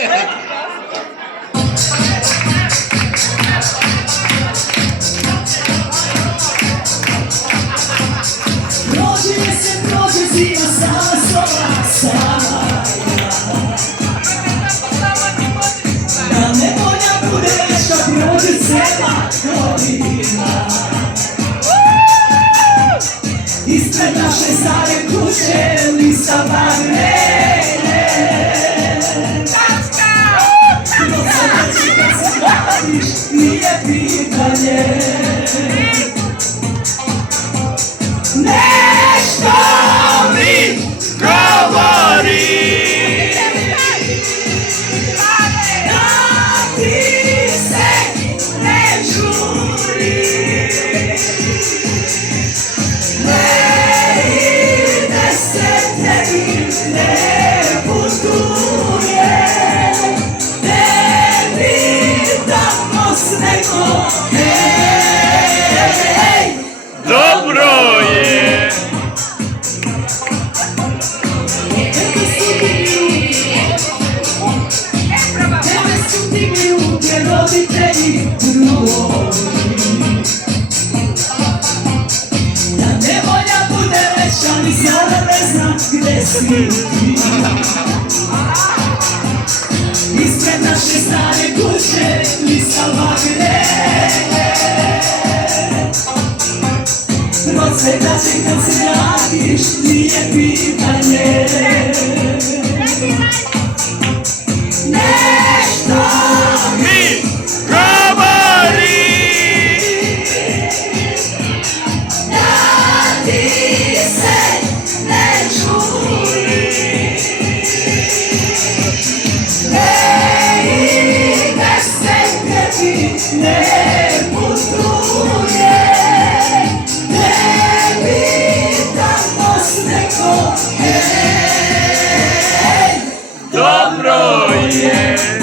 Prođe se, prođe zima, sama soba, sama ja. Da nevolja bude već kad prođe cela godina. Ispred naše stare kuće lista magnene. Dok se neći kad se radiš, nije pitanje. Nešto mi govori da ti se ne žuri, ne ide se tebi, ne putuje, tebi tamo s nekom, hej, Dobro je! tebe su digli ruke roditelji drugovi. Da nevolja bude veća, ni sada ne znam gde si ti. Ispred naše stare kuće lista magnene. Procveta će kad se radiš, nije pitanje. Nešto Mi govori! da ti se ne žuri, ne ide se tebi, ne putuje, tebi tamo s nekom, hej, Dobro je!